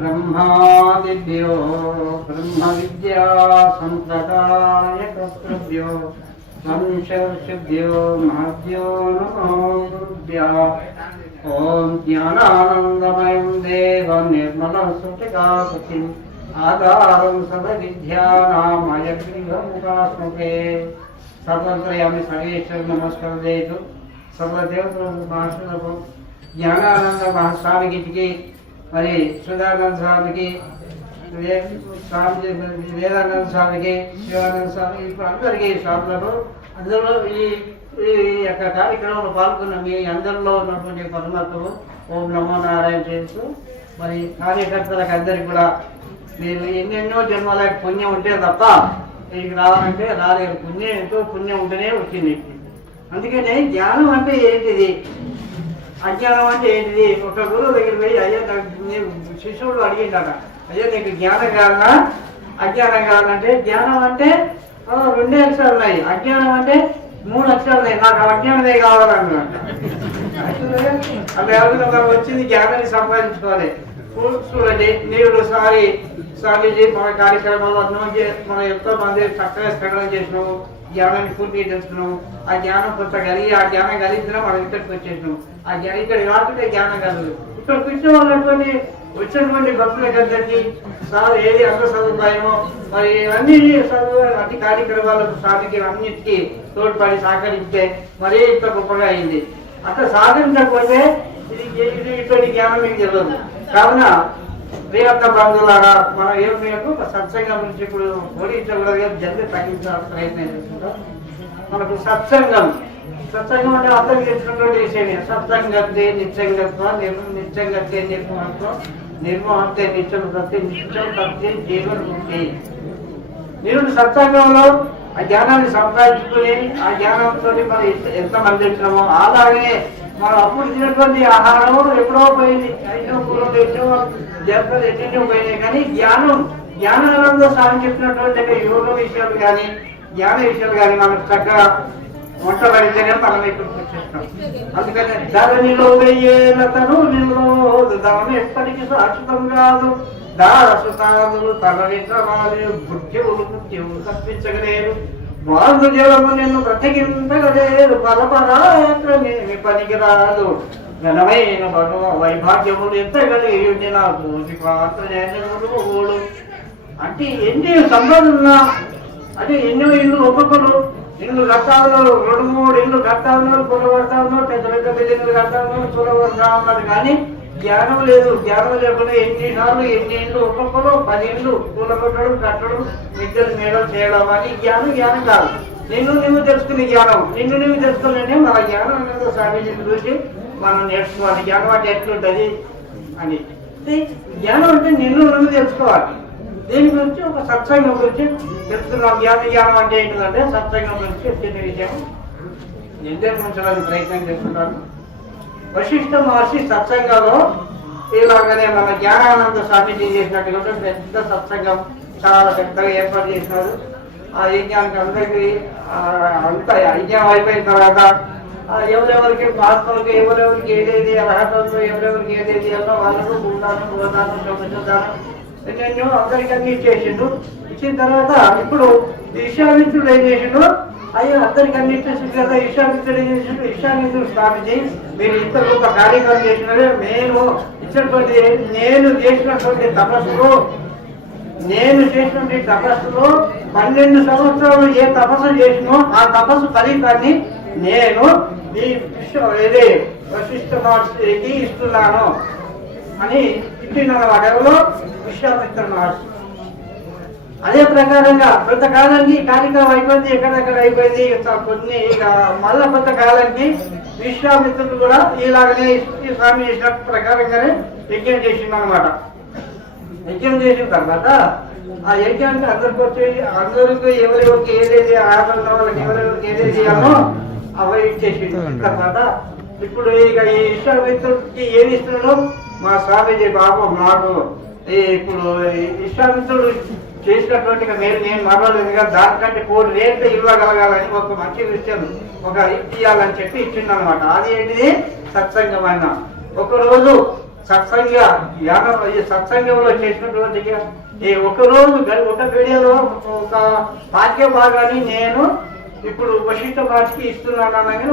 ब्रह्मादिभ्यो ब्रह्म विद्या संप्रदाय कर्तृभ्यो वंशभ्यो महभ्यो नमो गुरुभ्यः। ओम ज्ञानानंदमयं देवं निर्मलस्फटिकाकृतिम् आधारं सर्वविद्यानां हयग्रीवमुपास्महे। सर्वत्रयामि सर्वेश्वर नमस्कार देतु सर्वदेवतानां महाशुभो ज्ञानानंद महास्वामिకి మరి సుధానంద స్వామికి వేదానంద స్వామికి శివానంద స్వామి ఇప్పుడు అందరికీ స్వాములకు అందులో ఈ యొక్క కార్యక్రమంలో పాల్గొన్న మీ అందరిలో ఉన్నటువంటి పరమాత్మకు ఓం నమో నారాయణ చేస్తూ మరి కార్యకర్తలకు అందరికీ కూడా మీరు ఎన్నెన్నో జన్మల పుణ్యం ఉంటే తప్ప మీకు రావాలంటే రాలేదు. పుణ్యం ఎంతో పుణ్యం ఉంటేనే వచ్చింది. అందుకనే జ్ఞానం అంటే ఏంటిది, అజ్ఞానం అంటే ఏంటిది? ఒక గురువు దగ్గర పోయి అయ్యా శిష్యుడు అడిగిందట, అయ్యా నీకు జ్ఞానం కావాలా అజ్ఞానం కావాలంటే జ్ఞానం అంటే 2 అక్షరాలు ఉన్నాయి, అజ్ఞానం అంటే 3 అక్షరాలు ఉన్నాయి, నాకు అజ్ఞానమే కావాలన్నమాట. అలా ఎవరిలో మనం వచ్చింది జ్ఞానాన్ని సంపాదించుకోవాలి. చూడండి, మీరు స్వామీజీ మన కార్యక్రమంలో మనం ఎంతో మంది చక్కగా శ్రవణం చేసినాము, జ్ఞానాన్ని పూర్తిగా తెలుసుకున్నాము. ఆ జ్ఞానం కొంత కలిగి ఆ జ్ఞానం కలిగినా మనం ఇక్కడికి వచ్చేసినాము. ఆ జ్ఞానం ఇక్కడ కాకుండా జ్ఞానం కలదు. ఇక్కడ కూర్చోవాలన్నటువంటి వచ్చినటువంటి భక్తులకందరికీ సార్ ఏది అంత సదుపాయమో మరి అన్ని చదువు అన్ని కార్యక్రమాలకు స్వామికి అన్నిటికీ తోడ్పడి సహకరిస్తే మరీ ఇంత గొప్పగా అయింది. అట్లా సాధించకపోతే ఇది ఇటువంటి జ్ఞానం మీకు తెలియదు. కావున ప్రియత్న బంధువులారా, మన ఏమేకు సత్సంగం నుంచి ఇప్పుడు ఓడించకూడదు, జల్దీ తగ్గించాల్సిన ప్రయత్నం చేస్తుంటాం. మనకు సత్సంగం అంటే అందరికి తెచ్చినటువంటి విషయమే. సత్సంగతే నిత్యంగత్వం, నిత్యంగతే నిర్మోహత్వం, నిర్మోహతే నిత్యం ప్రతి నిత్యం ప్రతి జీవన్ముక్తి. మీరు సత్సంగంలో ఆ జ్ఞానాన్ని సంపాదించుకుని ఆ జ్ఞానంతో మనం ఎంత మంది వచ్చినామో అలాగే మనం అప్పుడు తినటువంటి ఆహారం ఎప్పుడో పోయింది, 5 కూరలు జబ్బలు ఎన్నెన్నో పోయినాయి. కానీ జ్ఞానానంద స్వామి చెప్పినటువంటి యోగ విషయాలు కానీ జ్ఞాన విషయాలు కానీ మనకు చక్కగా వంట పడితేనే మనం ఇక్కడికి వచ్చేస్తాం. అందుకని ధరణిలో వెయ్యేలతను నిరోధం ఎప్పటికీ శాశ్వతం కాదు. దారసుతాదులు తరలించవాలి, మృత్యువులు తప్పించగలేరు. వాళ్ళు జలము నిన్ను బ్రతికించగలేరు. పరపరాత్రమేమి పనికిరాదు. ఘనమైన భగవ వైభాగ్యములు ఎత్తగలిగి నాకు పాత్ర అంటే ఎన్ని సంబంధం అంటే ఎన్నో ఇల్లు ఒక్కొక్కరు ఇల్లు కట్టాలను 2-3 ఇల్లు కట్టాలను కూలబడతా ఉన్నారు, పెద్ద బిల్డింగ్లు కట్టాలను కూలబడతా ఉన్నారు. కానీ జ్ఞానం లేదు. జ్ఞానం లేకుండా ఎన్నిసార్లు ఎన్ని ఇళ్ళు ఒక్కొక్కరు 10 ఇళ్ళు కూలగొట్టడం కట్టడం మిద్దెలు మేడలు చేయడం అని జ్ఞానం కాదు. నువ్వు తెలుసుకునే జ్ఞానం, నువ్వు తెలుసుకునే మన జ్ఞానం అనేది స్వామీజీని చూసి మనం నేర్చుకోవాలి. జ్ఞానం అంటే ఎట్లుంటుంది అని. జ్ఞానం అంటే నువ్వు తెలుసుకోవాలి. దీని గురించి ఒక సత్సంగం గురించి తెలుసుకున్నాం. జ్ఞానం అంటే ఏంటంటే సత్సంగం గురించి చిన్న విషయం నిర్దేశించడానికి ప్రయత్నం చేస్తున్నాను. వశిష్ఠ మహర్షి సత్సంగంలో ఇలాగనే మన జ్ఞానానంద స్వామీజీ చేసినట్టుగా పెద్ద సత్సంగం చాలా పెద్దగా ఏర్పాటు చేసినారు. ఆ యజ్ఞానికి అందరికీ అంతా యజ్ఞం అయిపోయిన తర్వాత ఎవరెవరికి మహాత్ములకి ఎవరెవరికి ఏదేది అర్హత ఉందో ఎవరెవరికి ఏదేది అన్నా వాళ్ళకు భూదానం శోభదానం ఎన్నెన్నో అందరికీ అన్ని ఇచ్చేసిండు. ఇచ్చిన తర్వాత ఇప్పుడు ఈశాన్యుడు ఏం చేసిండు, అయ్యో అందరికి అన్ని ఇచ్చేసింది కదా, ఈశాన్యుడు ఏం చేసిండు, ఈశాన్యుడు స్వామిజీ మీరు ఇంత గొప్ప కార్యక్రమం చేసినారే, నేను చేసినటువంటి తపస్సులు నేను చేసినటువంటి తపస్సులో 12 సంవత్సరాలు ఏ తపస్సు చేసినో ఆ తపస్సు ఫలితాన్ని నేను ఈ వశిష్ఠ మహర్షికి ఇస్తున్నాను అని ఇచ్చినమాట. ఎవరో విశ్వామిత్ర మహర్షి. అదే ప్రకారంగా కొంతకాలానికి కార్యక్రమం అయిపోయింది, ఎక్కడెక్కడ అయిపోయింది. కొన్ని ఇక మళ్ళా కొంతకాలానికి విశ్వామిత్రుడు కూడా ఇలాగనే ఈ స్వామి చేసిన ప్రకారంగానే యజ్ఞం చేసింది అనమాట. యజ్ఞం చేసిన తర్వాత ఆ యజ్ఞానికి అందరికి వచ్చి అందరికి ఎవరెవరికి ఏదేది ఆపన్న వాళ్ళకి ఎవరెవరికి ఏదేది చేయాలో అవి ఇచ్చేసి తర్వాత ఇప్పుడు ఇక ఈ విశ్వామిత్రుడికి ఏమి ఇస్తున్నాడో మా స్వామీజీ బాబు మాకు ఇప్పుడు విశ్వామిత్రుడు చేసినటువంటి మేలు నేను మరవలేదు కదా, దానికంటే 1 రేట్లు ఇవ్వగలగాలని ఒక మంచి విషయం ఒక ఇవ్వాలని చెప్పి ఇచ్చింది అనమాట. అది ఏంటిది? సత్సంగం అన్న. ఒకరోజు సత్సంగంలో చేసినటువంటి ఒకరోజు ఒక వీడియోలో ఒక వాక్య భాగాన్ని నేను ఇప్పుడు వశిష్ఠ మహర్షికి ఇస్తున్నాను అనగానే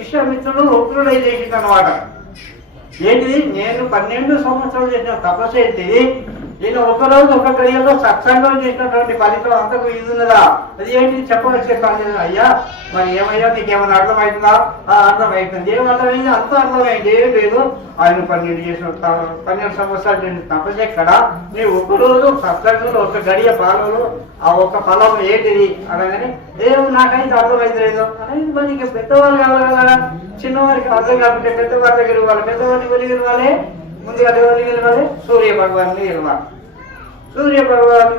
విశ్వామిత్రుడు ఒప్పుడై చేసింది అనమాట. ఏంటిది? నేను 12 సంవత్సరాలు చేసిన తపస్సు ఏంటి? నేను ఒకరోజు ఒక గడియలో సత్సంగం చేసినటువంటి ఫలితం అంతకు ఇది ఉన్నదా? అది ఏంటి చెప్పవలసి కాలేదు. అయ్యా మరి ఏమయ్యా నీకేమైనా అర్థమవుతుందా? అర్థమవుతుంది. ఏం అర్థమైంది? అంత అర్థమైంది. ఏం లేదు, ఆయన 12 సంవత్సరాలు చేసిన తపస్సు ఎక్కడ? నేను ఒకరోజు సత్సంగంలో ఒక గడియ పాలలో ఆ ఒక ఫలం ఏంటిది అనగానే ఏమో నాకైతే అర్థమైంది లేదు అనేది. మరి ఇక పెద్దవాళ్ళు కావాలి కదా, చిన్నవారికి అర్థం కాకపోతే పెద్దవారి దగ్గర ఇవ్వాలి. పెద్దవారిని వెళ్ళి గెలవాలి, ముందుగా ఎవరిని గెలవాలి? సూర్య భగవాన్ని గెలవాలి. సూర్య భగవాన్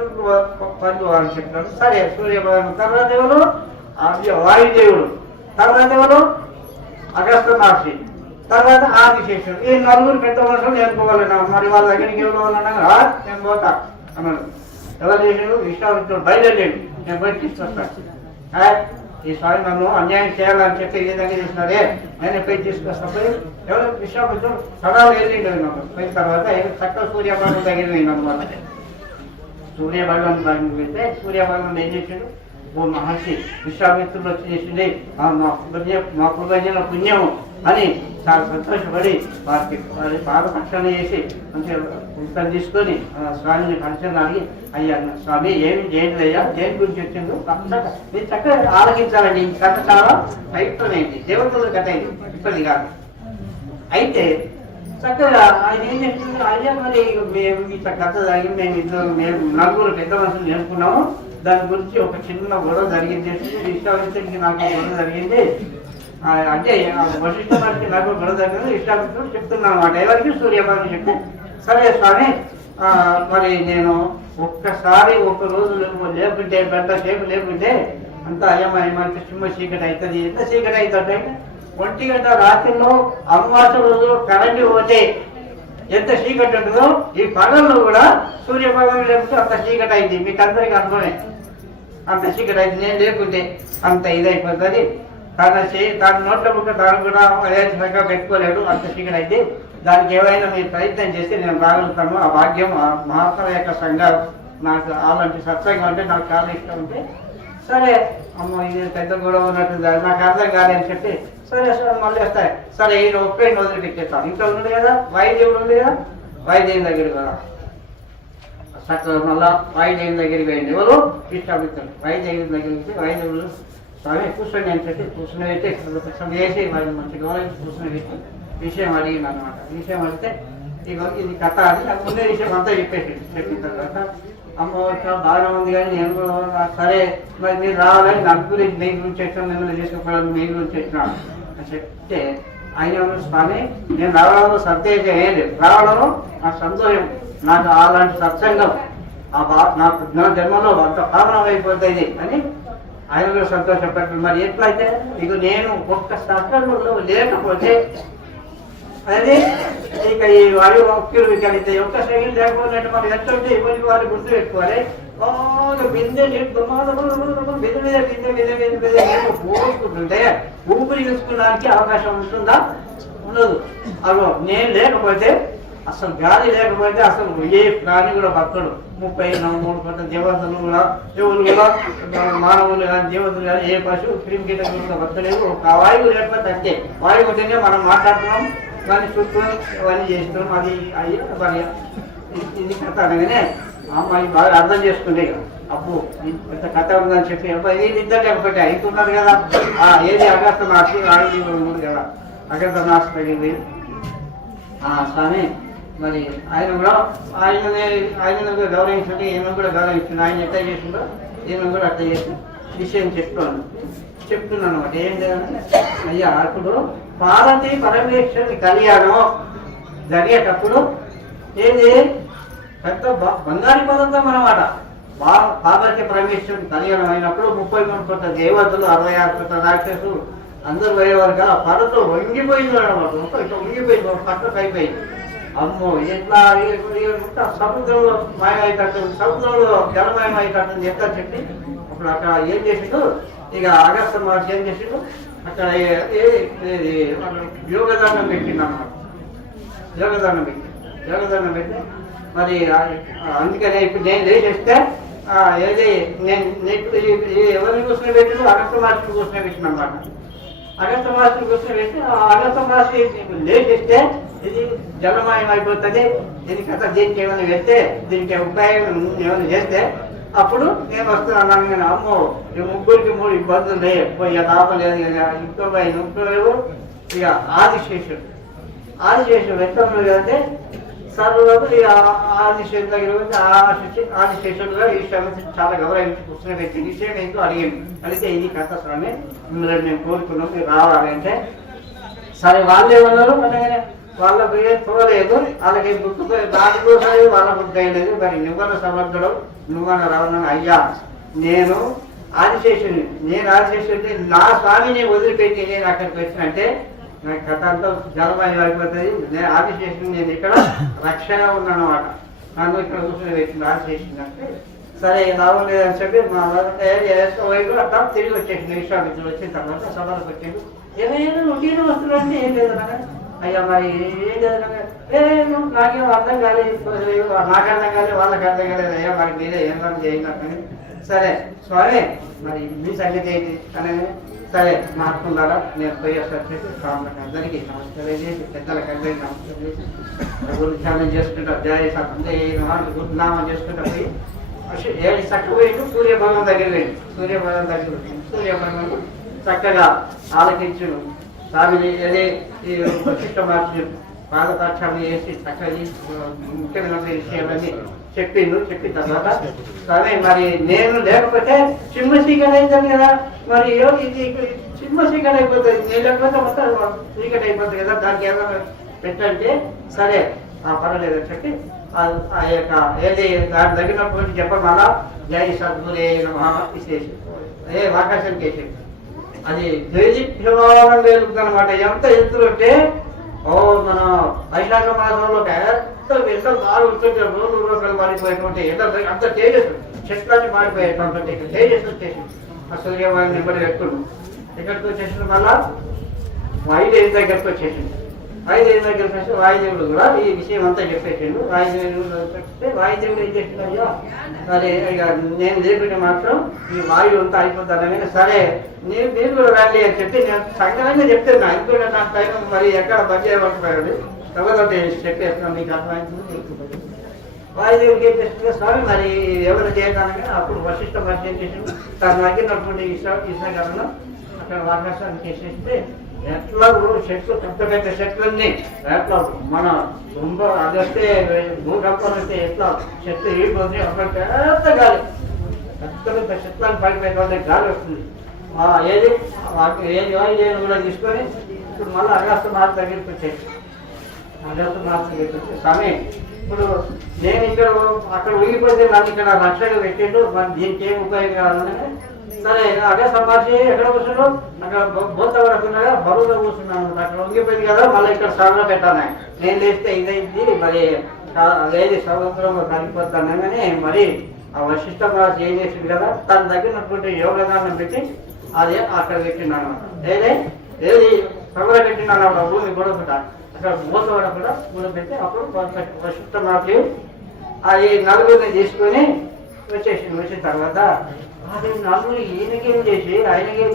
పండువాలని చెప్పినాడు. సరే, సూర్య భగవాన్ తర్వాత ఎవరు? వాయుదేవుడు. తర్వాత ఎవరు? అగస్త మహర్షి. తర్వాత ఆదిశేషుడు. ఈ 4 పెద్ద మనుషులు నేను పోవాలన్నా. మరి వాళ్ళ దగ్గరికి ఎవరు వాళ్ళన్నా నేను పోతా అన్నాడు. ఎవరు చేసాడు? విశ్వామిత్రుడు బయలుదేరాడు. నేను బయట తీసుకొస్తాను. ఈ స్వామి నన్ను అన్యాయం చేయాలని చెప్పి ఏ విధంగా చేసినారే, నేను ఎప్పుడు తీసుకొస్తాను. ఎవరు? విశ్వామిత్రుడు సదా వెళ్ళిండు. పోయిన తర్వాత చక్కగా సూర్య భగవాన్ దగ్గర అనమాట. సూర్య భగవాన్ దగ్గరికి వెళ్తే సూర్య భగవాన్ ఏం చేసాడు? ఓ మహర్షి, విశ్వామిత్రుడు వచ్చి చేసింది మా పూర్వజన పుణ్యము అని చాలా సంతోషపడి వారి బాగా రక్షణ చేసి మంచిగా పుస్తకం తీసుకొని స్వామిని రక్షణ అడిగి, అయ్యా స్వామి ఏమి చేయండి అయ్యా, దేని గురించి వచ్చిందో మీరు చక్కగా ఆలోచించాలండి. ఈ కథ చాలా పవిత్రమైంది, దేవతల కథ ఇది, ఇప్పటిది కాదు. అయితే చక్కగా ఆయన ఏం చేస్తుంది? అయ్యా మరి మేము ఇట్లా కథ తాగి మేము 4 పెద్ద మనుషులు నేర్చుకున్నాము, దాని గురించి ఒక చిన్న గొడవ జరిగింది. విశ్వామిత్రుడికి నాకు గొడవ జరిగింది అంటే వశిష్ఠ మహర్షికి నాకు గొడవ జరిగింది విశ్వామిత్రుడు చెప్తున్నాను అన్నమాట. ఎవరికి? సూర్యభగవాన్ చెప్తే, సరే స్వామి మరి నేను ఒక్కసారి ఒక రోజు లేకుంటే గంట సేపు లేకుంటే అంత అయ్యమ్మ సింహ చీకటి అవుతుంది. ఎంత చీకటి అవుతుంది? 1 గంట రాత్రిలో అమావాస రోజు కరెంటు పోతే ఎంత చీకటి ఉంటుందో ఈ పగల్లో కూడా సూర్యభగవాన్ లేకపోతే అంత చీకటి అయింది. మీకు అందరికీ అనుభవమే. అంత చీకటి అయింది. నేను లేకుంటే అంత ఇదైపోతుంది. దాని నోట్ల బుక్క దాన్ని కూడా అదే చక్కగా పెట్టుకోలేడు, అంత చీకటి అయితే. దానికి ఏమైనా మీరు ప్రయత్నం చేస్తే నేను రాగలుగుతాను. ఆ భాగ్యం ఆ మహాత్మ యొక్క సంఘం నాకు అలాంటి సత్సంగం అంటే నాకు చాలా ఇష్టం ఉంటే, సరే అమ్మ ఇది పెద్ద గొడవ ఉన్నట్టు నాకు అర్థం కాదని చెప్పి, సరే సరే మళ్ళీ వస్తాయి. సరే ఈయన ఒక్కడిని వదిలిపెట్టేస్తాను. ఇంట్లో ఉంది కదా వాయుదేవుడు ఉంది కదా, వాయుదేవుని దగ్గరికి కదా చక్కగా మళ్ళా వాయుదేవుని దగ్గరికి పోయింది. ఎవరు? విశ్వామిత్రుడు. వాయుదేవుని దగ్గరికి వాయుదేవుడు స్వామి కూర్చొని అని చెప్పి కూర్చుని అయితే వేసి వాళ్ళు మంచి గౌరవం కూర్చుని పెట్టి విషయం అడిగింది అనమాట. విషయం అడిగితే ఇక ఇది కథ అని నాకు ముందే విషయం అంతా చెప్పేసి చెప్పిన తర్వాత అమ్మ బాగానే ఉంది కానీ నేను కూడా సరే మరి మీరు రావాలని నా గురించి మీ గురించి వచ్చాను, మిమ్మల్ని చేసుకోవాలని మీ గురించి వచ్చినాను అని చెప్తే ఆయన స్వామి నేను రావడంలో సందేహం ఏం లేదు, రావడంలో నా సంతోషం, నాకు అలాంటి సత్సంగం నా జన్మలో అంత పావనం అయిపోతుంది అని ఆయన కూడా సంతోషపడ్డాడు. మరి ఎట్లయితే ఇక నేను ఒక్క సత్సంగంలో లేకపోతే అదే ఇక ఈ వాయు ముఖ్యులు కలిగితే ఒక్క సెకండ్ లేకపోయినట్టు మనం ఎట్లంటే ఎవరికి వాళ్ళు గుర్తు పెట్టుకోవాలి. బిందె బిందె మీద బిందె బిందె బిందె బిందె పోసుకుంటుంటే ఊపిరి తీసుకున్నానికి అవకాశం ఉంటుందా? ఉండదు. అదో నేను లేకపోతే అసలు గాలి లేకపోతే అసలు ఏ ప్రాణి కూడా బతకడు. 33 కోట్ల దేవతలు కూడా దేవులు కూడా మానవులు కానీ దేవతలు కానీ ఏ పశువు క్రిమి కీటకులు కూడా బతకలేదు. ఒక వాయువు లేకపోతే అంతే. వాయువు ఉంటేనే మనం మాట్లాడుతున్నాం, దాన్ని చుట్టూ అవన్నీ చేస్తున్నాం. అది అయ్యా మరి ఇది కథ అనగానే అమ్మాయి బాగా అర్థం చేసుకుంటే ఇక అబ్బు ఇంత కథ ఉందని చెప్పి ఇది ఇద్దరు లేకపోతే అవుతున్నారు కదా ఏది అగస్త మాసి ఉంది కదా అగస్త మాసి పెరిగింది స్వామి మరి ఆయన కూడా ఆయన గౌరవించండి ఈయన కూడా గౌరవించండి. ఆయన ఎట్లా చేసిందో ఈయన కూడా అట్లా చేసి విషయం చెప్తున్నాను అనమాట. ఏం చేయాలంటే అయ్యా అప్పుడు పార్వతీ పరమేశ్వరుని కళ్యాణం జరిగేటప్పుడు ఏది పెద్ద బంగారు పర్వతం అన్నమాట. పార్వతీ పరమేశ్వరుని కళ్యాణం అయినప్పుడు 33 కోట్ల దేవతలు 66 కోట్ల రాక్షసులు అందరూ పోయేవారు కదా. పర్వతం వంగిపోయింది అనమాట. ఇట్లా వంగిపోయింది, పక్కకు అయిపోయింది. అమ్మో ఎట్లా సముద్రంలో మాయమైపోతుంది, సముద్రంలో జలమయం అయిపోతుంది ఎట్లా చెప్పి అప్పుడు అక్కడ ఏం చేసిండు, ఇక అగస్త్య మహర్షి ఏం చేసిండు, అక్కడ యోగదానం పెట్టిండు అన్నమాట. యోగదానం పెట్టి మరి అందుకనే ఇప్పుడు నేను లేచేస్తే ఏది నేను ఎవరిని కూర్చొని పెట్టిండు, అగస్త్య మహర్షిని కూర్చొని పెట్టిన అన్నమాట. అగస్త్య మహర్షిని కూర్చొని పెట్టి అగస్త్య మహర్షి లేచేస్తే ఇది జలమయం అయిపోతుంది, దీనికి కథ దీనికి ఏమైనా వెళ్తే దీనికి ఉపాయం ఏమైనా చేస్తే అప్పుడు నేను వస్తున్నాను. నేను అమ్మో ఈ ముగ్గురికి 3 ఇబ్బందులు లేవు, ఇక లాభం లేదు. ఇంకో లేవు. ఇక ఆదిశేషుడు ఎట్లా అంటే సర్వకు ఇక ఆదిశేషుడు దగ్గర వచ్చి ఆదిశేషుడుగా ఈ శ్రమని చాలా గౌరవించి కూర్చొని వ్యక్తి విషయం ఏంటో అడిగాను. అడిగితే ఇది కథ స్వామి మిమ్మల్ని నేను కోరుకున్నాం మీరు రావాలి అంటే సరే వాళ్ళు ఏమన్నారు అనగానే వాళ్ళకు ఏం చూడలేదు, వాళ్ళకి గుర్తు దాటికోసారి వాళ్ళ బుద్ధి అయ్యలేదు. మరి నువ్వన్న సమర్థుడు నువ్వన్న రావణ అయ్యా నేను ఆదిశేషుడిని నా స్వామిని వదిలిపెట్టి నేను అక్కడికి వచ్చినంటే నాకు కథ అంతా జలమయం అయిపోతుంది. నేను ఆదిశేషుని నేను ఇక్కడ రక్షగా ఉన్నాను అన్నమాట. నన్ను ఇక్కడ కూర్చొని పెట్టింది ఆదిశేషుని అంటే సరే లాభం లేదని చెప్పి మా వైపు అట్లా తిరిగి వచ్చేసింది. విశ్వామిత్రుడు వచ్చిన తర్వాత సభలకు వచ్చేది ఏమైనా ఉండిన వస్తువులు అంటే ఏం లేదు కదా. అయ్యా మరి ఏం లేదు నాకేం అర్థం కాలేదు, నాకు అర్థం కాలేదు, వాళ్ళకి అర్థం కాలేదు. అయ్యా మరి మీరే ఏం చేయాలని సరే స్వామి మరి మీ సంగతి ఏంటి అనేది సరే మహాత్ములారా నేను పోయేసరికి స్వాములకు అందరికీ నమస్కారం చేసి పెద్దలకు అందరికీ నమస్కారం చేసి గురు ధ్యానం చేసుకుంటా జయ అంటే గురునామం చేసుకుంటా పోయి 7 చక్కపోయిండు. సూర్యభగవం దగ్గర పోయింది. సూర్యభగవం చక్కగా ఆలకించుడు స్వామిని ఏదే ఈ వశిష్ఠ మహర్షి పాదతాక్షాన్ని వేసి చక్కగా ముఖ్యమైన విషయాలన్నీ చెప్పిన తర్వాత సరే మరి నేను లేకపోతే సింహశీకరణ అవుతుంది కదా, మరి ఇది సింహశీకరణ అయిపోతుంది, నేను లేకపోతే మొత్తం చీకటి అయిపోతుంది కదా, దానికి ఏమైనా పెట్టంటే సరే పర్వాలేదని చెప్పి ఆ యొక్క ఏది దాని తగినటువంటి చెప్పమల్లా జై సద్గురే నమః విశేష ఆకాశానికి వేసి అది దేశీభ్యమానం వెలుగుతుంది అనమాట. ఎంత ఎత్తులు అంటే మన వైశాఖ మాసంలో ఎంతో బాగా ఉంటుంటే రోజులు మారిపోయేటువంటి అంత తేజస్సు చెట్లన్నీ మారిపోయేటువంటి తేజస్సు వచ్చేసి ఆ సూర్యవాణి నింబడి వ్యక్తులు ఎక్కడికి వచ్చేసిన మళ్ళా వాయుదేవి దగ్గరకు వచ్చేసింది. వాయుదేవి దగ్గరకు వస్తే వాయుదేవుడు కూడా ఈ విషయం అంతా చెప్పేసిండు. వాయుదేవుడు చెప్తే వాయుదేవుడు ఏం చేసిండు, అయ్యా సరే ఇక నేను లేకుంటే మాత్రం ఈ వాయువు అంతా అయిపోతానని సరే మీరు కూడా రండి అని చెప్పి నేను సంగతంగా చెప్తున్నా. ఎందుకంటే నాకు టైం మరి ఎక్కడ బంద్ చేయబడిపోయాడు ఎవరితో చెప్పేస్తున్నాను మీకు అర్థమైంది. వాయుదేవుడికి ఏం చేస్తుంది స్వామి మరి ఎవరు చేయడానికి అప్పుడు వశిష్ఠ మధ్య ఏం చేసిండు తన తగ్గినటువంటి ఈశ్వరంలో అక్కడ ఆకాశాన్ని చేసేస్తే ఎట్లా చెట్లు పెద్ద చెట్లన్నీ ఎట్లా మన అది వస్తే భూకంపం వస్తే ఎట్లా చెట్లు ఈడిపోతుంది అక్కడ పెద్ద గాలి పెద్ద చెట్లను పడిపోయిన గాలి వస్తుంది. ఏది వాయుదేవుని కూడా తీసుకొని ఇప్పుడు మళ్ళీ అగస్త్య మహర్షి దగ్గరికి వచ్చేసి స్వామి ఇప్పుడు నేను ఇక్కడ అక్కడ ఉగిపోతే నన్ను ఇక్కడ రక్షగా పెట్టిండు, మరి దీనికి ఏం ఉపయోగం కావాలని సరే అగస్త్య మహర్షి ఎక్కడ కూర్చున్నాడు అక్కడ బోత పడుతున్నాగా బరువులో కూర్చున్నాను. అక్కడ ఉంగిపోయింది కదా మళ్ళీ ఇక్కడ సభలో పెట్టాను. నేను లేస్తే ఇదైంది మరి లేదు సముద్రంలో కలిగిపోతాను కానీ మరి ఆ వశిష్ఠ మహర్షి ఏం చేసింది కదా తన తగ్గినటువంటి యోగదానం పెట్టి అదే అక్కడ పెట్టినాను అనమాట. ఏది సభలో పెట్టినాను అక్కడ భూమి గొడవకుండా అక్కడ బోతవాడ కూడా పెట్టి అప్పుడు వశిష్ఠ మహర్షి అది నలుగురిని తీసుకొని వచ్చిన తర్వాత అది నలుగురు ఈయనకేం చేసి ఆయనకేం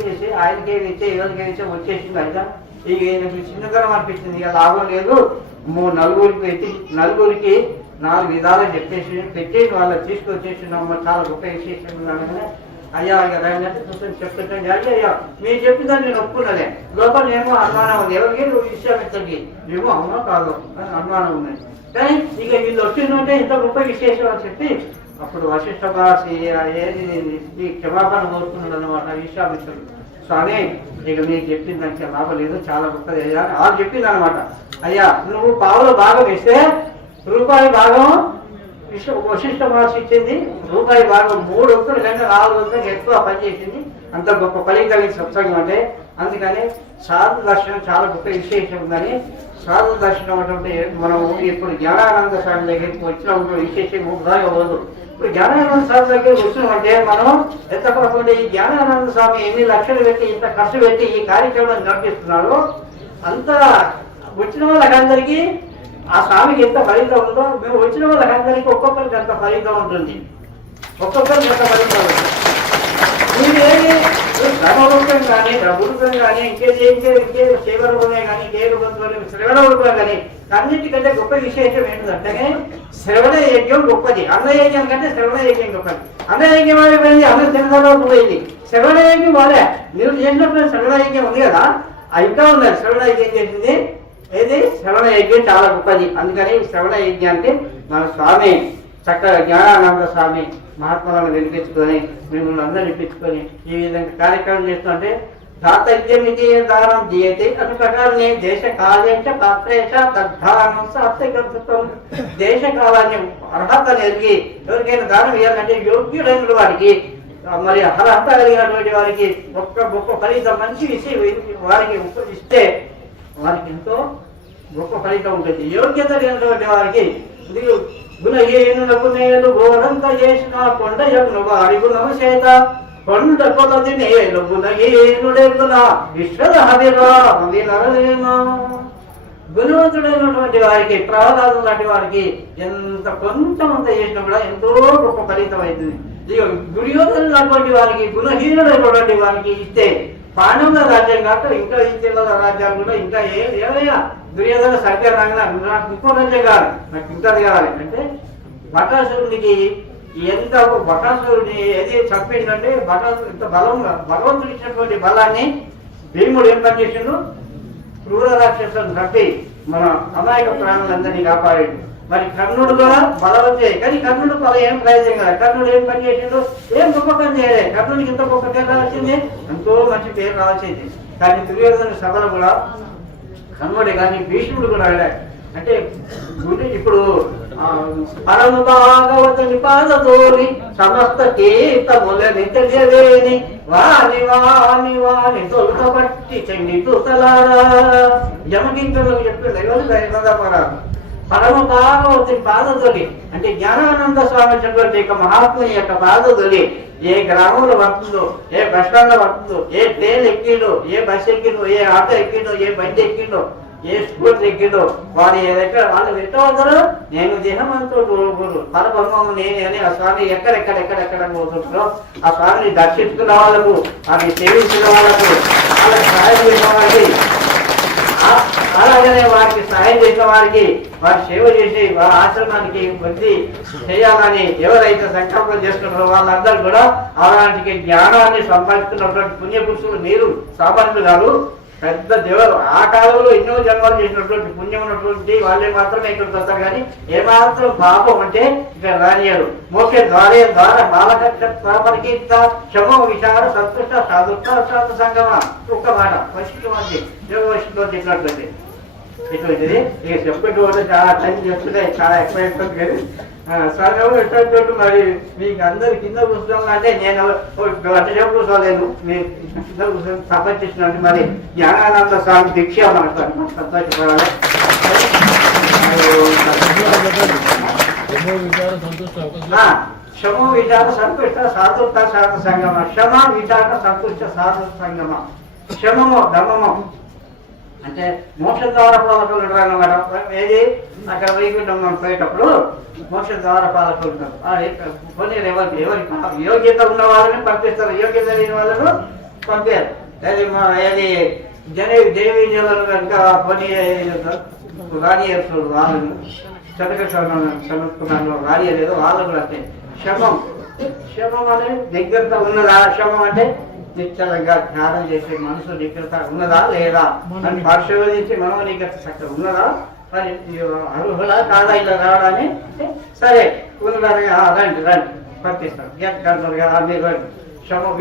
ఇచ్చే ఎవరికేం ఇచ్చే వచ్చేసింది. అయితే ఇక ఈయనకి చిన్నతనం అనిపించింది, ఇక లాభం లేదు నలుగురికి 4 విధాలుగా చెప్పేసి పెట్టి వాళ్ళు తీసుకొచ్చేసినాము. చాలా గొప్ప విశేషం ఉన్నాను. అయ్యా ఇక రంగంటే కూర్చొని చెప్తుంటే అయ్యా మీరు చెప్పిందని నేను ఒప్పుకున్నదే, లోపల ఏమో అనుమానం ఉంది, ఎవరికి నువ్వు విషయామిత్రకి ఏమో అవునో కాదు అని అనుమానం ఉన్నది. కానీ ఇక వీళ్ళు వచ్చిందంటే ఇంత గొప్ప విశేషం అని చెప్పి అప్పుడు వశిష్ఠ మహర్షి ఏది క్షమాపణ కోరుకున్నాడు అనమాట. విశ్వామిత్రుడు, స్వామి ఇక మీకు చెప్పింది దానికి లాభం లేదు, చాలా గొప్పది అయ్యా అని వాళ్ళు చెప్పింది అనమాట. అయ్యా నువ్వు పావుల భాగం ఇస్తే రూపాయి భాగం వశిష్ఠ మహర్షి ఇచ్చింది, రూపాయి భాగం 3 వంతుల కంటే 4 వంతులకు ఎక్కువ పనిచేసింది. అంత గొప్ప ఫలితం సత్సంగం అంటే. అందుకని సాధు దర్శనం చాలా గొప్ప విశేషం ఉందని సాధు దర్శనం అంటే మనం ఇప్పుడు జ్ఞానానంద స్వామి దగ్గరికి వచ్చినప్పుడు విశేషం పోదు. ఇప్పుడు జ్ఞానానంద స్వామి దగ్గరికి వచ్చినామంటే మనం ఎత్తపడకుండా ఈ జ్ఞానానంద స్వామి ఎన్ని లక్షలు పెట్టి ఇంత ఖర్చు పెట్టి ఈ కార్యక్రమాన్ని నడిపిస్తున్నారో అంత వచ్చిన వాళ్ళకందరికీ ఆ స్వామికి ఎంత ఫలితం ఉందో మేము వచ్చిన వాళ్ళకందరికీ ఒక్కొక్కరికి అంత ఫలితం ఉంటుంది, ఒక్కొక్కరికి ఎంత ఫలితం ఉంటుంది. మీరేమి ధనరూపం కానీ డబ్బురూపం కానీ ఇంకే సేవ రూపమే కానీ ఇంకే రూపంతో శ్రవణ రూపం కానీ అన్నిటికంటే గొప్ప విశేషం ఏంటంటే శ్రవణ యజ్ఞం గొప్పది. అన్న యజ్ఞం కంటే శ్రవణ యజ్ఞం గొప్పది. అన్న యజ్ఞం అయిపోయింది, అన్న తినడంలో పోయింది. శ్రవణ యజ్ఞం వాళ్ళే మీరు చేసినప్పుడు శ్రవణ యజ్ఞం ఉంది కదా, ఇంకా ఉన్నారు. శ్రవణ యజ్ఞం చేసింది ఏది శ్రవణ యజ్ఞం చాలా గొప్పది. అందుకని శ్రవణ యజ్ఞానికి మన స్వామి చక్కగా జ్ఞానానంద స్వామి మహాత్మాలను వినిపించుకొని మిమ్మల్ని అందరూ ఇప్పించుకొని ఈ విధంగా కార్యక్రమం చేస్తుంటే తాతజ్యమితి దానం దీయతే అను ప్రకారం దేశ కాలేశ పాత్రేష తద్ధానం సాత్వికత్వం. దేశ కాలాన్ని అర్హతను ఎరిగి ఎవరికైనా దానం ఇవ్వాలంటే యోగ్యుడైన వారికి, మరి అర్హత కలిగినటువంటి వారికి గొప్ప ఫలితం మంచి విషయం వారికి ఇస్తే వారికి ఎంతో గొప్ప ఫలితం ఉంటుంది. యోగ్యత లేనటువంటి వారికి గుణహీనులకు నేను ఘోరంత చేసిన కొండ యజ్ఞ వారి గుణము చేత కొండ కొలది నేను గుణహీనుడెరుగునా విశ్వద హరిరా వినరేమో. గుణవంతుడైనటువంటి వారికి ప్రహ్లాదు లాంటి వారికి ఎంత కొంచెమంత చేసినా కూడా ఎంతో గొప్ప ఫలితం అవుతుంది. దుర్యోధను లాంటి వారికి గుణహీనుడైనటువంటి వారికి ఇస్తే పాండవుల రాజ్యం కాక ఇంకా ఈ జిల్లాల రాజ్యాలు కూడా ఇంకా ఏదైనా దుర్యోధన సరిగ్గా నాకు ఇంకో రాజ్యం కావాలి, నాకు ఇంకది కావాలి అంటే బకాసురుడికి ఎంత బకాసురుడిని ఏది చంపిందంటే బకాసురుడు ఇంత బలంగా భగవంతుడు ఇచ్చినటువంటి బలాన్ని భీముడు ఏం పనిచేసిండు, క్రూర రాక్షసులను చంపి మన అమాయక ప్రాణులందరినీ కాపాడాడు. మరి కర్ణుడు కూడా బలవంతే, కానీ కర్ణుడు పల ఏం ప్రయోజనం కదా. కర్ణుడు ఏం పని చేసిండు, ఏం గొప్ప పని చేయలే. కర్ణుడికి ఇంత గొప్ప పేరు రావాల్సింది, ఎంతో మంచి పేరు రావాల్సింది. కానీ దుర్యోధన సభలు కూడా కర్ణుడే కానీ భీష్ముడు కూడా అంటే ఇప్పుడు పరమ భాగవతుని పాదతోని సమస్త కీర్తములని తెలియలేని వాని వాని వాని తొలుత బట్టి చెండి తూతలారా యమకింకర్లకు చెప్పింది ఎవరు పరమ భాగవతుని పాదతోని అంటే జ్ఞానానంద స్వామి చెప్పినటువంటి యొక్క మహాత్ముని యొక్క పాదతోని ఏ గ్రామంలో పడుతుందో, ఏ బస్ స్టాండ్ లో పడుతుందో, ఏ ట్రైన్ ఎక్కిండో, ఏ బస్ ఎక్కిండో, ఏ ఆటో ఎక్కిండో, ఏ బండి ఎక్కిండో, ఏ స్కూల్ ఎక్కిండో వాడు ఎక్కడ వాళ్ళు ఎట్టవుతారో నేను దేహమంతో పరబ్రహ్మము నేనే అని ఆ స్వామి ఎక్కడెక్కడెక్కడెక్కడ పోతుంటారో ఆ స్వామిని దర్శించుకున్న వాళ్ళకు, అది సేవించిన వాళ్ళకు, వాళ్ళకి సహాయం చేసిన వారికి, అలాగనే వారికి సహాయం చేసిన వారికి వారి సేవ చేసి వారి ఆశ్రమానికి వచ్చి చేయాలని ఎవరైతే సంకల్పం చేసుకుంటారో వాళ్ళందరూ కూడా అలాంటి జ్ఞానాన్ని సంపాదిస్తున్నటువంటి పుణ్యపురుషులు మీరు సామాన్యులు కాదు, పెద్ద దేవరు. ఆ కాలంలో ఎన్నో జన్మలు చేసినటువంటి పుణ్యం ఉన్నటువంటి వాళ్ళే మాత్రమే ఇక్కడికి వస్తారు. కానీ ఏమాత్రం పాపం అంటే ఇక్కడ రానియారు. మోక్ష ద్వారే ద్వారా బాలకర్షి క్షమో విచార సంతుష్ట సాధుష్ట శాంత సంగమ ఒక్క మాట వశిష్ఠి యోగ వశిష్ఠిలో చెప్పినట్లయితే ఇటువంటిది ఇక చెప్పేటువంటి చాలా టైం చేస్తుంటే చాలా ఎక్కువ అయిపోతుంది. కానీ సరే ఎటువంటి మరి మీకు అందరు కింద కూర్చోవాలంటే నేను గంటసేపు కూర్చోలేదు, మీరు కింద కూర్చొని సంపాదించినట్టు మరి జ్ఞానానంద స్వామి దీక్ష మనకు సంతోషపడాలి. క్షమ విచార సంతుష్ట సాధుత్వ శాంత సంగమ. క్షమ విచార సంతుష్ట సాధు సంగమ. క్షమము ధర్మము అంటే మోక్ష ద్వార పాలకులు అన్నమాట. ఏది అక్కడ వైకుంఠం మనం పోయేటప్పుడు మోక్ష ద్వార పాలకులు ఉంటారు. కొన్ని ఎవరికి యోగ్యత ఉన్న వాళ్ళని పంపిస్తారు, యోగ్యత లేని వాళ్ళను పంపారు. ఏది దేవీ జనులు కనుక కొన్ని రాణి వాళ్ళను చదక సమర్పణలో రాయలేదు వాళ్ళు కూడా అంతే. శమం అనే దగ్గరత ఉన్నదా? శమం అంటే నిశ్చలంగా ధ్యానం చేసే మనసు నిగ్రత ఉన్నదా లేదా అని పరిశోధించి మనోనిగ్రత చక్కగా ఉన్నదా, మరి అర్హులా కాదా ఇలా రావడాన్ని సరే ఉన్నదాన్ని రండి రండి పంపిస్తాను కదా మీరు రండి.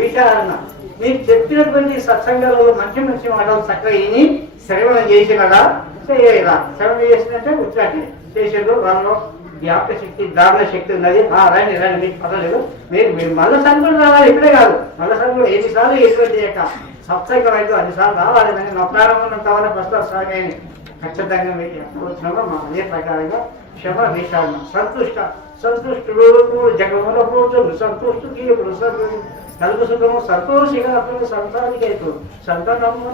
విచారణ మీరు చెప్పినటువంటి సత్సంగాలలో మంచి మంచి మాటలు చక్కగా విని శ్రవణం చేసినదా చేయరా? శ్రవణం చేసినట్టే ఉచ్చాటి చేసేది వాళ్ళలో జ్ఞాపక శక్తి ధారణ శక్తి ఉన్నది. రండి రండి మీకు పర్వాలేదు. మీరు మళ్ళీ సంకులు రావాలి, ఇప్పుడే కాదు మళ్ళీ సంకులు ఎన్నిసార్లు ఎటువంటి యొక్క సత్సంగం అయితే అన్నిసార్లు రావాలి. నా ప్రారంభం ఉన్నంత వరకు వస్తారు సాగాయని ఖచ్చితంగా మీకు ఎప్పుడు వచ్చినామో మా అదే ప్రకారంగా క్షమ విచారణ సంతుష్టుడు జగముల పూజలు సంతుష్టుకి ఇప్పుడు కలుగు సుఖము సంతోషిగా అప్పుడు సంతానికి అవుతుంది. సంతానము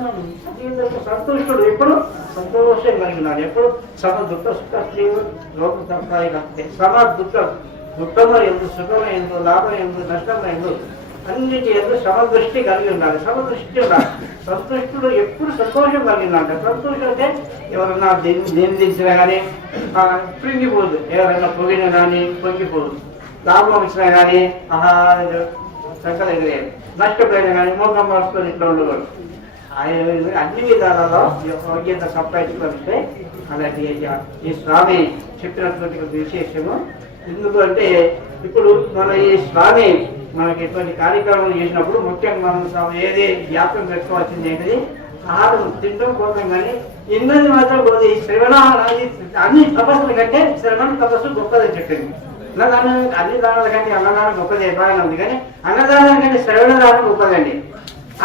సంతుష్టుడు ఎప్పుడు సంతోషం కలిగినాడు. ఎప్పుడు సమ దుఃఖ సుఖ స్త్రీలు లోక సంతాయి సమ దుఃఖము ఎందు సుఖము ఎందు లాభం ఎందు నష్టం ఎందు అన్నిటి ఎందు సమదృష్టి కలిగి ఉండాలి. సమదృష్టి ఉండాలి. సంతుష్టుడు ఎప్పుడు సంతోషం కలిగిందంట. సంతోషం అంటే ఎవరన్నా నిందించినా కానీ కృంగిపోదు, ఎవరైనా పొగినా కానీ పొంగిపోదు, లాభం ఇచ్చినా కానీ సంకల ఎగిరేది, నష్టపోయినా కానీ మోకం మార్చుకొని ఇట్లా ఉండకూడదు. అన్ని విధాలలో యోగ్యత సంపాదించుకొనిస్తే అలాంటి ఈ స్వామి చెప్పినటువంటి విశేషము. ఎందుకంటే ఇప్పుడు మన ఈ స్వామి మనకి ఎటువంటి కార్యక్రమాలు చేసినప్పుడు ముఖ్యంగా మనం ఏది జ్ఞాపకం పెట్టుకోవాల్సింది ఏంటిది, ఆహారం తింటాం పోతాం కానీ ఇన్నది మాత్రం పోతే ఈ శ్రవణ అన్ని తపస్సుల కంటే శ్రవణ తపస్సు గొప్పదని చెప్పింది. అన్నదానం అన్ని దానాల కంటే అన్నదానం గొప్పది బాగానే ఉంది, కానీ అన్నదానం కంటే శ్రవణ దానం గొప్పదండి.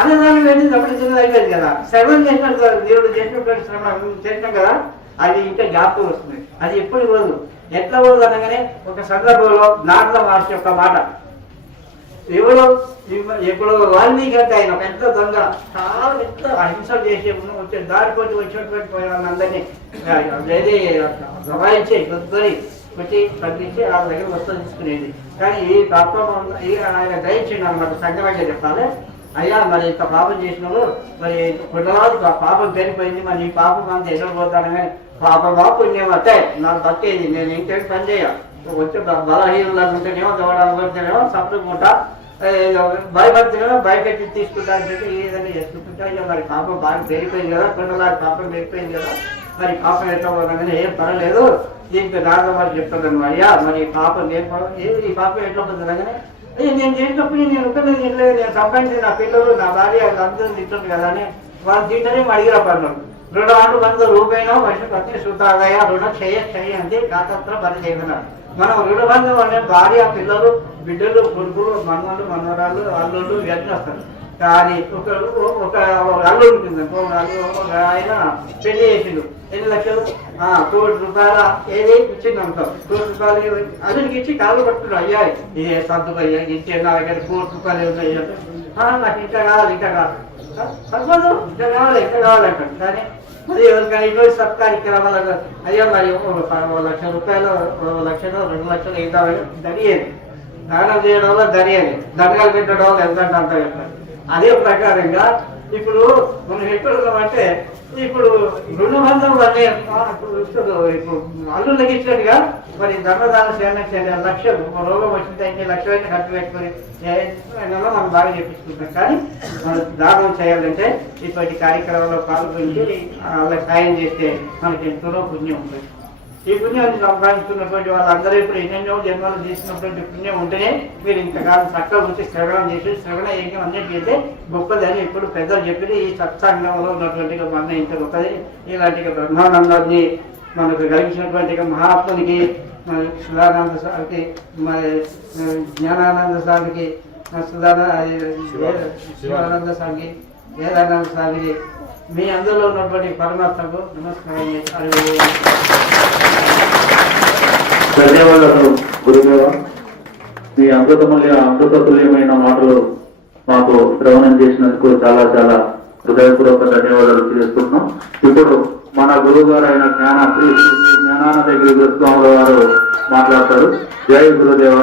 అన్నదానం ఏంటి అప్పుడు చిన్నది అయిపోయింది కదా, శ్రవణం చేసినట్టు కదా, దేవుడు చేసినటువంటి శ్రవణం చేసినాం కదా, అది ఇంకా జ్ఞాపకం వస్తుంది. అది ఎప్పుడు పోదు. ఎట్లా పోదు అనగానే ఒక సందర్భంలో నాట్ల మహర్షి యొక్క మాట, ఎప్పుడు వాల్మీకి అంటే ఆయన పెద్ద దొంగ, చాలా పెద్ద అహింసలు చేసే వచ్చే దారిపోతే వచ్చినటువంటి వాళ్ళందరినీ దబాయించి కొద్దుకొని వచ్చి తగ్గించి వాళ్ళ దగ్గర వస్తువులు తీసుకునేది. కానీ ఈ పాపం ఆయన గ్రహించిండు అనమాట. సంక్రాంతి చెప్పాలి, అయ్యా మరి ఇంత పాపం చేసినావు, మరి కొండవాళ్ళు పాపం పెరిగిపోయింది, మరి ఈ పాపం అంత ఎదురు పోతాను కానీ పాపమా పుణ్యం అంటే నాకు బతికేది, నేను ఇంకేంటి పని చేయ వచ్చి బలహీనలు ఉంటేనేమో దోవడాలు పడితేనేమో సప్పుకుంటా భయపడితేనేమో భయపెట్టి తీసుకుంటా అని చెప్పి ఏ విధంగా చేసుకుంటా. ఇక మరి పాపం బాగా పెరిగిపోయింది కదా, కొండలాగా పాపం పెరిగిపోయింది కదా, మరి పాపం ఎట్లా పోతానని ఏం పర్వాలేదు, దీనికి నాన్న మరి చెప్తాను అయ్యా మరి పాపం ఈ పాపం ఎట్లా పోతుందనగానే నేను చేసినప్పుడు నేను ఒకనే తినలేదు, నేను సంపాదించి నా పిల్లలు నా భార్య అందరూ తింటుంది కదా అని వాళ్ళు తింటనే అడిగిరా పడ్డాడు. 200 రూపాయలు వర్షం ప్రతి సూతాదయ రుణ క్షయ అంటే కాకత్ర పని చేయమన్నారు. మనం రుణబంధం అనే భార్య పిల్లలు బిడ్డలు కొడుకులు మనవలు మనవరాలు అల్లుళ్ళు ఇవన్నీ వస్తారు. కానీ ఒక అల్లు ఉంటుంది, ఒక ఆయన పెళ్లి చేసిండు, 8 లక్షలు 1 కోటి రూపాయల ఏది ఇచ్చింది అంటాం. 1 కోటి రూపాయలు అల్లుడికి ఇచ్చి కాళ్ళు పట్టుకున్నాడు, అయ్యా ఇదే సర్దుకు అయ్యా ఇచ్చే నా దగ్గర 1 కోటి రూపాయలు ఉన్నాయి అంటే నాకు ఇంకా కావాలి ఇంకా కావాలి సర్వదు ఇంకా కావాలి ఇంకా కావాలంటాడు. కానీ మరి ఎవరికైనా ఇటువంటి సత్కార్యక్రమాలు అయ్యా మరి 1 లక్ష రూపాయలు 1 లక్షలు 2 లక్షలు ఇద్దామని దరియేది, దానం చేయడం వల్ల దరియేది, దండగాలు పెట్టడం వల్ల ఎంత అంత పెట్టాలి. అదే ప్రకారంగా ఇప్పుడు మనం ఎక్కడున్నామంటే ఇప్పుడు రుణబంధం వల్లే ఇప్పుడు అల్లుళ్ళకి ఇచ్చినట్టుగా మరి ధర్మదాన చేయాలి, లక్షలు రోగం వచ్చింది 5 లక్షలైనా ఖర్చు పెట్టుకుని మనం బాగా చేపించుకుంటాం. కానీ మనం దానం చేయాలంటే ఇటువంటి కార్యక్రమంలో పాల్గొని వాళ్ళకి సాయం చేస్తే మనకి ఎంతో పుణ్యం ఉంటుంది. ఈ పుణ్యాన్ని సంపాదించుకున్నటువంటి వాళ్ళందరూ ఇప్పుడు ఎన్నెన్నో జన్మలు చేసినటువంటి పుణ్యం ఉంటేనే మీరు ఇంతకాలం చక్కగా వచ్చి శ్రవణం చేసి శ్రవణ యజ్ఞం అన్నిటికైతే గొప్పదని ఇప్పుడు పెద్దలు చెప్పి ఈ సత్సంగంలో ఉన్నటువంటి మన ఇంత గొప్పది. ఇలాంటి బ్రహ్మానందాన్ని మనకు కలిగించినటువంటి మహాత్మునికి, మన సుధానంద స్వామికి, మన జ్ఞానానంద స్వామికి, శివానంద స్వామికి, వేదానంద స్వామికి, మీ అందులో ఉన్నటువంటి పరమాత్మకు నమస్కారం చేస్తారు. ధన్యవాదాలు గురుదేవ. మీ అమృతతుల్యమైన మాటలు మాకు శ్రవణం చేసినందుకు చాలా చాలా హృదయపూర్వక ధన్యవాదాలు చేసుకుంటున్నాం. ఇప్పుడు మన గురువు గారు అయిన జ్ఞానానంద గిరి స్వాముల వారు మాట్లాడతారు. జై గురుదేవ.